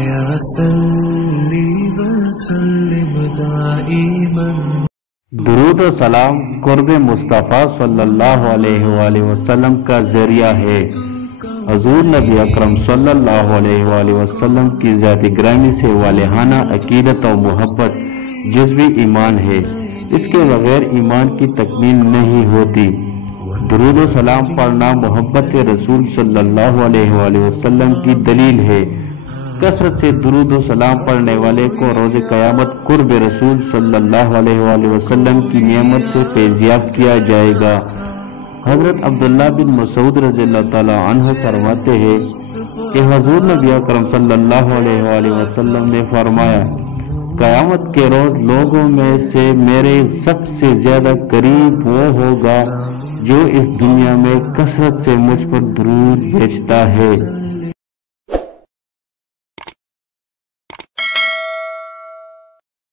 يا صلي وسلم دائما. درود و سلام قرب مصطفیٰ صلی اللہ علیہ وآلہ وسلم کا ذریعہ ہے۔ حضور نبی اکرم صلی اللہ علیہ وآلہ وسلم کی ذات گرامی سے والہانہ عقیدت و محبت جزوی ایمان ہے، اس کے بغیر ایمان کی تکمیل نہیں ہوتی۔ درود و سلام پڑھنا محبت رسول صلی اللہ علیہ وآلہ وسلم کی دلیل ہے۔ کثرت سے درود و سلام پڑھنے والے کو روز قیامت قرب رسول صلی اللہ علیہ وآلہ وسلم کی نعمت سے فیضیاب کیا جائے گا۔ حضرت عبداللہ بن مسعود رضی اللہ تعالی عنہ فرماتے ہیں کہ حضور نبی اکرم صلی اللہ علیہ وآلہ وسلم نے فرمایا، قیامت کے روز لوگوں میں سے میرے سب سے زیادہ قریب وہ ہوگا جو اس دنیا میں کثرت سے مجھ پر درود بھیجتا ہے۔